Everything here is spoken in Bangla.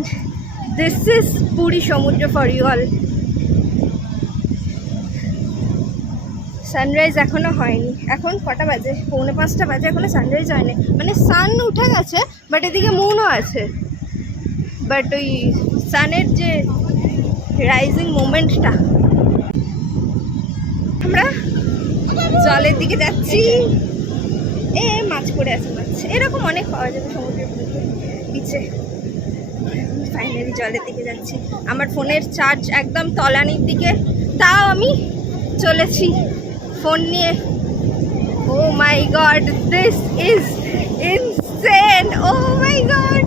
and this is Puri সমুদ্র for you all. সানরাইজ এখনো হয়নি, এখন কটা বাজে, 4:45 বাজে, এখনো সানরাইজ হয়নি, মানে সান উঠে গেছে বাট এদিকে মুনও আছে, বাট ওই সানের যে রাইজিং মোমেন্টটা। আমরা জলের দিকে যাচ্ছি, মাছ পড়ে আছে, মাছ এরকম অনেক পাওয়া যাবে সমুদ্রের বিচে। ফাইনালি জলের দিকে যাচ্ছি, আমার ফোনের চার্জ একদম তলানির দিকে, তাও আমি চলেছি ফোন নিয়ে। Oh my God, this is insane, oh my god.